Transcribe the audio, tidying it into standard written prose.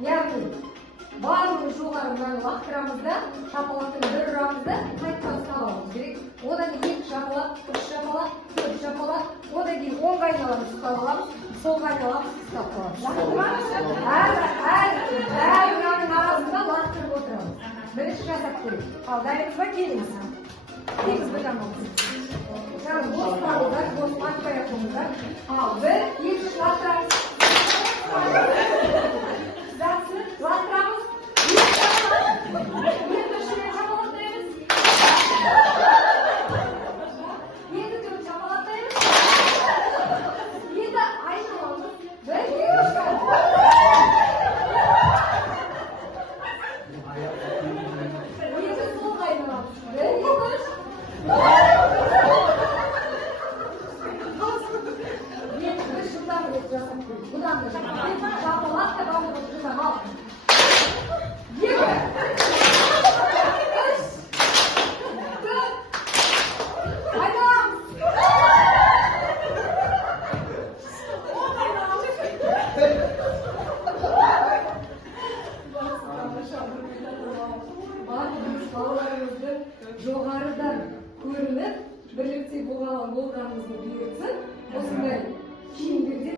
Яғни, барлығы жоғарынан лақтырамызда, шапалақтың бір ұрамызда қайтқан саламыз керек. Одан 2 шапалақ, 3 шапалақ, 4 шапалақ, одан кейін оңға айналамыз, ұстап аламыз, солға айналамыз, ұстап аламыз. Әр ұраның арасында лақтырып отырамыз. Бірінші жасап көрейік. Ал дайынбыз ба, келіңіз. Тегіз бір дамамыз. Жаңа бос қарудар, бос атпай ақымыздар. Ал 1, 2 лақтырамыз. Жақсы, лақтырамыз. Енді үшіне шапалақтаймыз. Енді төрт шапалақтаймыз. Енді айналамыз. 1, 2, 3. Енді солға айналамыз. 1, 2, 3. Енді бір жылдан рет жасап көрейік. Бұдан да шапалақ та барлығы жасап ал. 2, 3, 4. Айналамыз. Барлығымыз балаларымызды жоғарыдан көрініп, бірлікте болғанымызды білетін осындай киімдерде